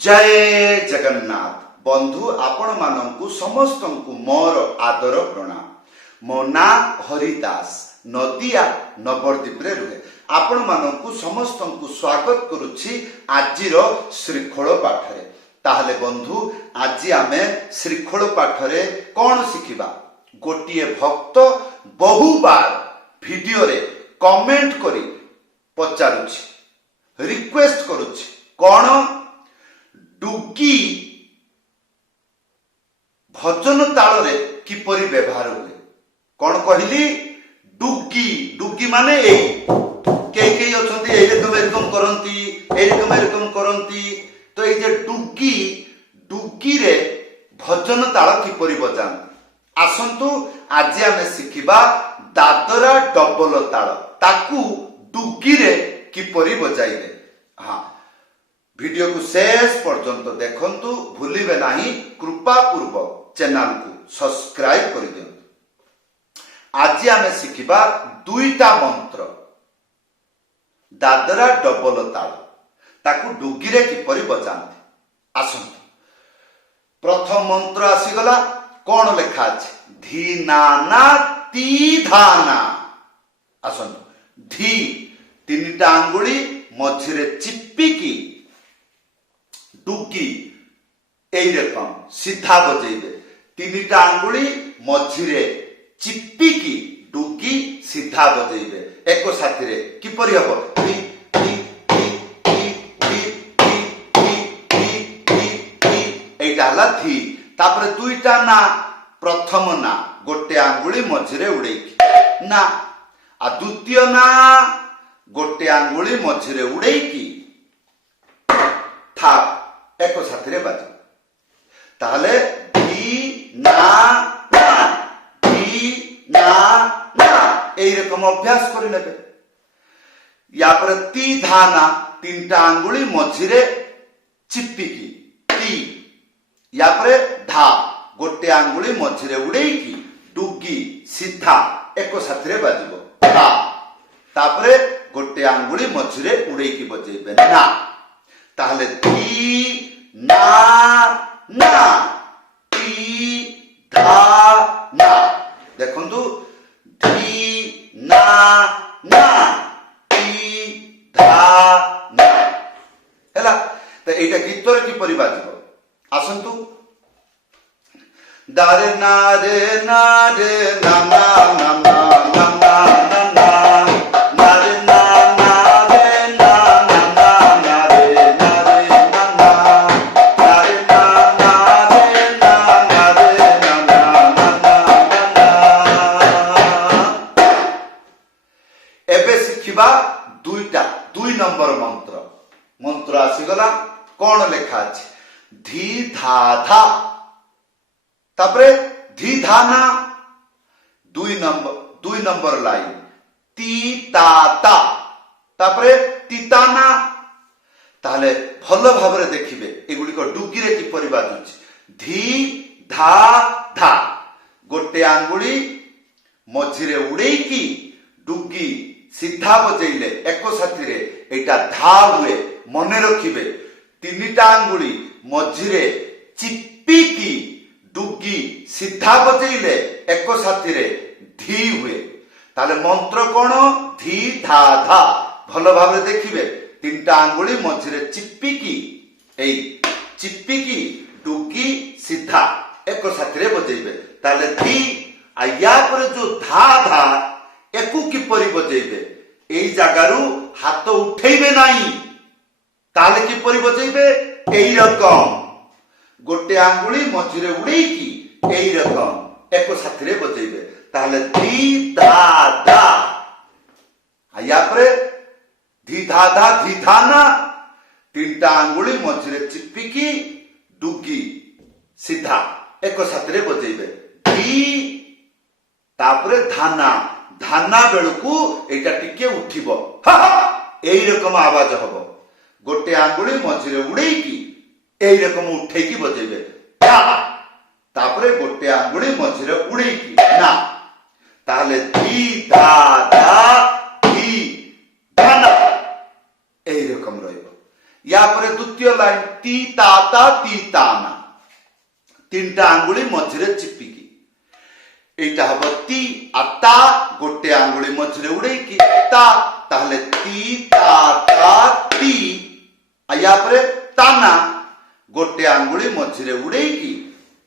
जय जगन्नाथ बंधु आपण मानंकु समस्तंकु मोर आदर प्रणाम। मो ना हरिदास नदिया नवरदीप रे रुहे आपण मानंकु समस्तंकु स्वागत करुछि आजिर श्रीखोल पाठरे। ताहले बंधु आज आमे श्रीखोल पाठरे कोन शिखिबा? गोटिए भक्त बहुबार वीडियो रे कमेंट करी पचारुछि रिक्वेस्ट करुछि कोन डुगी भजन ताल रे किपरि व्यवहार हुए। कौन कहली? डुगी डुगी माने कई अछंती एरकम करंती तो ये डुगी डुगी रे भजन ताल किपरि बजान। आसंतु आज आमे शिखिबा दादरा डबल ताल ताकू डुगी रे किपरि बजाइबे। हाँ, वीडियो को शेष पर्यंत देखंतु, भूलिबे नाही कृपा पूर्वक चैनल को सब्सक्राइब कर दियंतु। आज आमे शिखिबा दुईटा मंत्र दादरा डबल ताल ताकू डुगी रे किपरि बजांती। आसंतु प्रथम मंत्र आसीगला। कौन लेखा अछि? धी नाना ती धाना। आसंतु धी तीनटा आंगुली मझिरे चिप्पिकी डुगी एई रकम सीधा बजेइबे। तीनटा आंगुली मझिरे चिप्पिकी डुगी सीधा बजेइबे। एको साथी रे किपरि हबो? T T T T T T T एटा हला धी। तापर दुईटा ना, प्रथम ना गोटे आंगुली मझिरे उड़ेकी ना, आ द्वितीय ना गोटे आंगुली मझिरे उड़ेकी था एको साथी रे बाज। ताहले धी ना ना धी ना ना एई रकम अभ्यास करि नेबे। या पर ती धाना तीनटा आंगुली मझिरे चिप्पिकी ती। या पर धा गोटे आंगुली मझिरे उड़ेकी डुगी सीधा एको साथी रे बाजिबो धा। तापरे गोटे आंगुली मझिरे उड़ेकी बजेइबे ना। ताहले धी ना ना ती धा ना। देखंतु धी ना ना ती धा ना हैला। तो एटा गीतर की परि बाजिबो? आसंतु दारे ना रे ना रे ना ना ना ना ना ना ना ना रे ना ना रे ना ना ना ना रे ना रे ना ना ना रे ना ना रे ना ना रे ना ना ना ना। एबे शिखिबा दुईटा दुई नंबर मंत्र। मंत्र आसीगला। कौन लेखा अछि? धी धा धा। तापरे धी धाना दुई नंबर लाइन ती ता ता। तापरे तीताना। ताहले भल भाबरे देखिबे एगुडी को डुगी रे किपरि बाजुछि। धी धा धा गोटे आंगुली मझिरे उड़ेकी डुगी सीधा बजेइले एको साथी रे एटा धा हुए। मने रखिबे तीनटा आंगुली मझिरे चिप्पिकी डुगी सीधा बजेइले एको साथी रे धी हुए। ताले मंत्र कोन? धी धा धा। भल भाबरे देखिबे तीनटा आंगुली मझिरे चिप्पिकी एई चिप्पिकी डुगी सीधा एको साथी रे बजेइबे। ताले धी आया पर जो धा धा एकु किपरि बजेइबे? एई जागारू हाथ उठेइबे नाही। ताले किपरि बजेइबे? एई रकम गोटे आंगुली मझिरे उड़ेकी एई रकम एको साथी रे बजेइबे। ताहले धी धा धा। आया पर धी धा धा धी धाना तीनटा आंगुली मझिरे चिप्पिकी डुगी सीधा एको साथी रे बजेइबे। धी तापरे धाना धाना बेलकू एटा टिके उठिबो हा हा एई रकम आवाज हबो। गोटे आंगुली मझिरे उड़ेकी एई रकम उठेकी बजेइबे धा। तापरे गोटे आंगुली मझिरे उड़ेकी ना। ताहले धी धा धा धी धाना एई रकम रहइबो। या परे द्वितीय लाइन ती ताता ती ताना तीनटा आंगुली मझिरे चिपिकी एटा हब ती आता गोटे आंगुली मझिरे उड़ेकी ता ताहले ती ताता ती या परे ताना गोटे आंगुली मझिरे उड़ेकी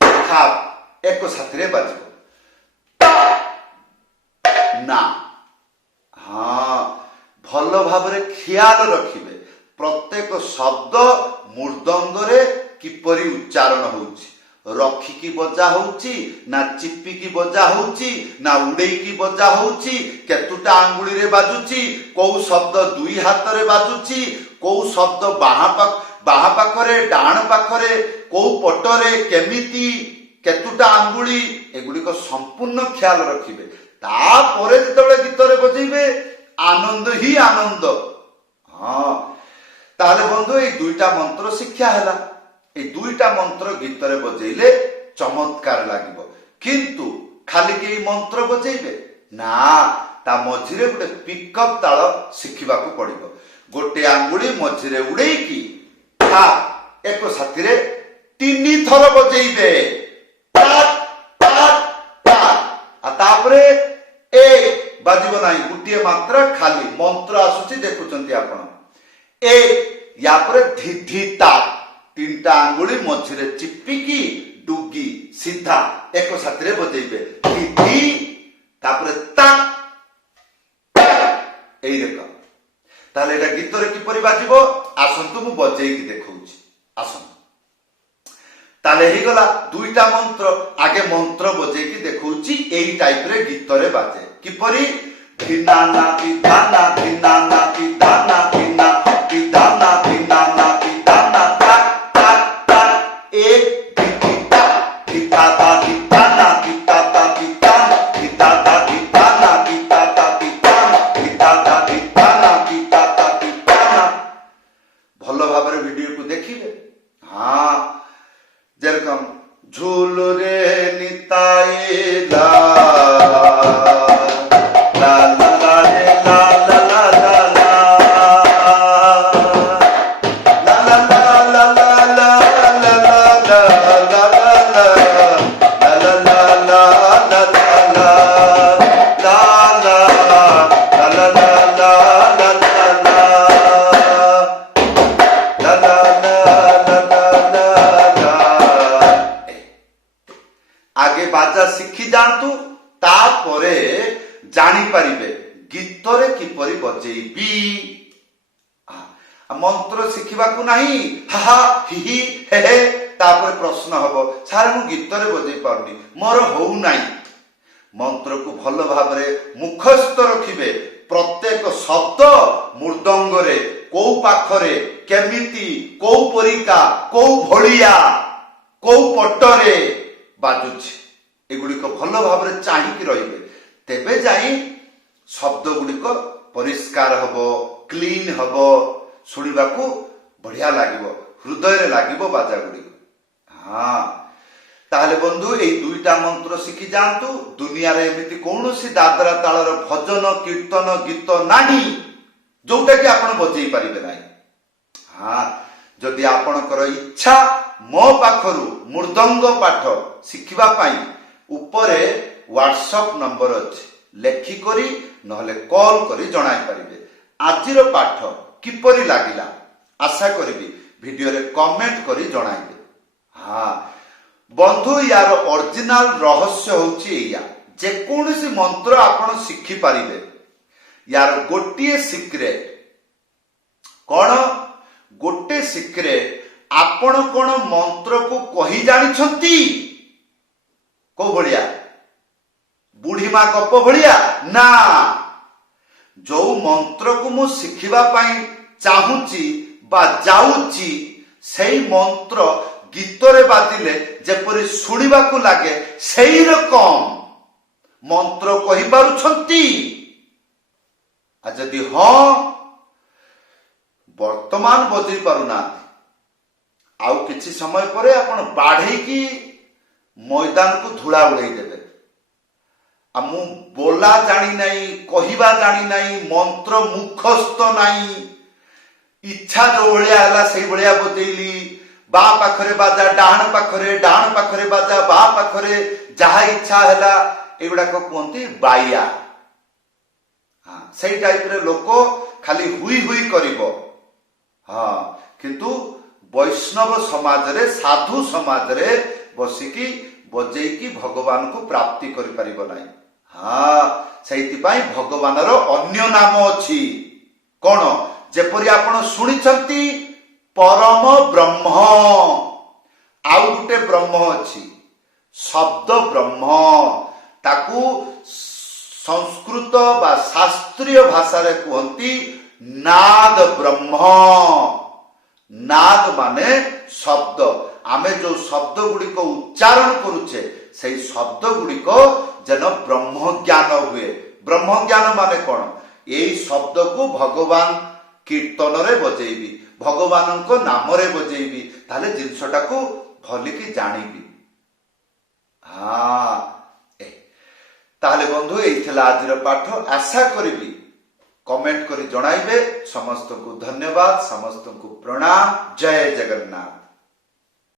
खाप एक साथरे बाजिबो ना। हाँ भल भावरे ख्याल रखिबे प्रत्येक शब्द मृदंगरे किपरि उच्चारण होउछि रखिकी बजा होउछि ना चिपिकी बजा होउछि ना उड़ेकी बजा होउछि केतुटा आंगुली रे बाजुछि को शब्द दुई हाथ रे बाजुछि को शब्द बाहा पाखरे डाण पाखरे को पटरे केमिति केतुटा आंगुली एगुडी को संपूर्ण ख्याल रखिबे तापरे जेतबेले गीत रे बजेइबे आनंद ही आनंद। हाँ ताले बंधु ए दुईटा मंत्र शिक्षा हैला ए दुईटा मंत्र गीत रे बजेइले चमत्कार लागिबो किंतु खाली के मंत्र बजेइबे ना ता मझिरे गोटे पिकअप ताल शिखिबाकू पड़िबो गोटे आंगुली मझिरे उड़ेकी था एक साथी रे तीनी थर बजेइबे तापरे एक बाजिबो नाही गुटिए मात्रा खाली मंत्र आसुची देखुचंती आपण एक या परे धिधिता तीनटा आंगुली मझिरे चिपिकी डुगी सीधा एक साथी रे बजेइबे धिधि तापरे ता एई देखो ताले एटा गीत रे किपरि बाजिबो आसंतु मु बजेइकी देखौची आसन ताले ही गला दुईटा मंत्र आगे मंत्र बजेइकी देखौची एई टाइप रे गीत रे बाजे किपरि धिनाना धिनाना धिनाना धिनाना धिना धिनाना धिनाना धिनाना ता ता ता एक धिता धिता धिताना धिता धिताना धिता धिताना धिता धिताना धिता धिताना धिता धिताना भलो भाबरे वीडियो को देखिबे। हाँ जेरकम झूल रे निताईला आगे बाजा शिखी जातु तापरे जानी पारिबे गीतरे किपरि बजेइबी मंत्र शिखिबाकू नाही हा हि हे तापरे प्रश्न हबो सारे मु गीतरे बजेइ पारुनी मोर होउ नाही मंत्र को भल भाबरे मुखस्थ रखिबे प्रत्येक शब्द मृदंगरे को पाखरे केमिति को परिका को भलिया को पटरे बाजुछि एगुड़िक भल भाव चाहिए रहिबे तेबे जाई शब्द गुड़िक परिष्कार हबो क्लीन हबो सुनिबाकू बढ़िया लागिबो हृदय रे लागिबो बाजा गुड़िक। हाँ ताहले बंधु ए दुईटा मंत्र शिखी जातु दुनिया रे एमिति कोनोसी दादरा तालर भजन कीर्तन गीत नाही जोटा कि आपण बजेई पारिबे नाही। हाँ जदि आपणकर इच्छा मो पाखरु मृदंग पाठ शिखिबा पाई उपरे व्हाट्सएप नंबर अछि लेखि करी नहले कॉल करी जणाई पारिबे आजिर पाठ किपरि लागिला आशा करिबी वीडियो रे कमेंट करी जणाइबे। हाँ बंधु यार ओरिजिनल रहस्य होछि एया जे कोनोसी मंत्र आपण शिखि पारिबे यार गोटिए सिक्रेट कोन गोटे सिक्रेट आपण कोन मंत्र को कही जानी छंती को भलिया बुढ़ी मां गप भलिया ना जो मंत्र को मु शिखिबा पाई चाहूची बा जाऊची सेई मंत्र गीत रे बाजिले जेपरि सुनिबा को लागे सेई रकम मंत्र कहि पारुछंती आ जदि हां वर्तमान बजै पारुना आउ किछि समय परे आपण बाढ़े की मैदान को धूला उड़ाई देबे आ मु बोला जानी नाही कहिबा जानी नाही मंत्र मुखस्थ नाही इच्छा जो भलिया हला सेई भलिया बजेइली बा पाखरे बाजा डाहण पाखरे बाजा बा पाखरे जहा इच्छा हला एगुड़ा को कहते बाया। हाँ सेई टाइप रे लोक खाली हुई हुई करिवो। हाँ किंतु वैष्णव समाज रे साधु समाज रे बसिकी बजेइकी भगवान को प्राप्ति करि परिबो नाही। हाँ सेइतिपाई भगवान रो अन्य नाम अछि कोन जेपरि आपण सुनिछंती परम ब्रह्म आउ गुटे ब्रह्म अछि शब्द ब्रह्म ताकू संस्कृत बा शास्त्रीय भाषा रे कहंती नाद ब्रह्म। नाद माने शब्द आमे जो शब्द गुडी को उच्चारण करूचे से शब्द गुडी को जन ब्रह्म ज्ञान हुए। ब्रह्म ज्ञान माने कौन यही शब्द को भगवान कीर्तन रे बजेइबी भगवान को नाम रे बजेइबी ताले जिनसटा को भलिकी जानिबी। हाँ ताहले बंधु एई थिला आजिर पाठ आशा करिबी कमेंट करी जणाइबे। समस्त को धन्यवाद समस्त को प्रणाम। जय जगन्नाथ।